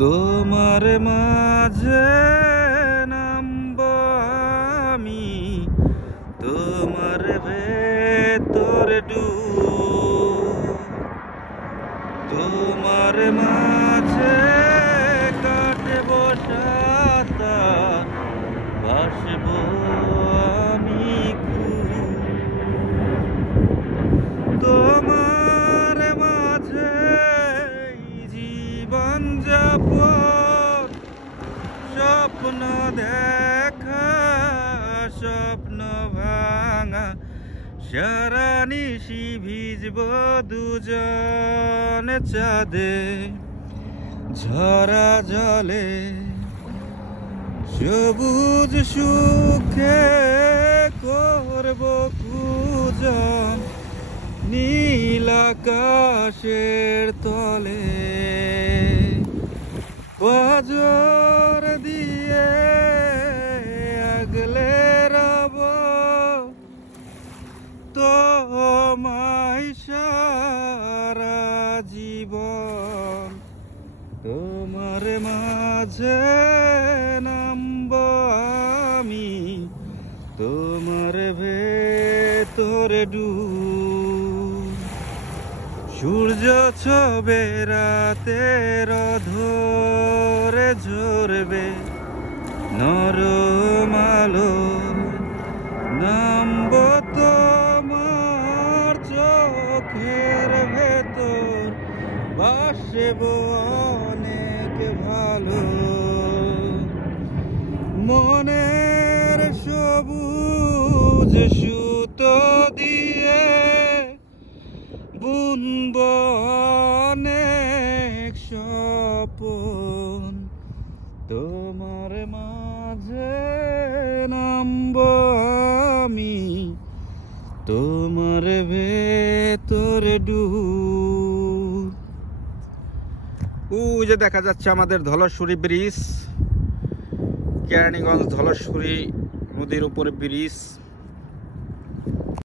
তোমার মাঝে নামব আমি, তোমার ভেতর ডুব, তোমার মাঝে কাটব সাঁতার, ভাসব আমি খুব। তোমার মাঝে জীবন যাপন, স্বপ্ন দেখা, স্বপ্ন ভাঙা, সারা নিশি ভিজব দুজন চাঁদে, ঝরা জলে সবুজ সুখে করব পূজন, নীল আকাশের তলে পাঁজর দিয়ে আগলে রব তোমায় সারা জীবন। তোমার মাঝে নামব আমি, তোমার ভেতরে ডুব, সূর্য ছবে রাতের ধরে ঝরবে নরম আলো, নামব তোমার চোখের ভেতর, বাসব অনেক ভালো, মনের সবুজ সুতো দিয়ে বুনব অনেক স্বপন। তোমার মাঝে নামব আমি, তোমার ভেতরে ডুব। ওই যে দেখা যাচ্ছে আমাদের ধলেশ্বরী ব্রিজ, কেরানীগঞ্জ ধলেশ্বরী নদীর উপরে ব্রিজ।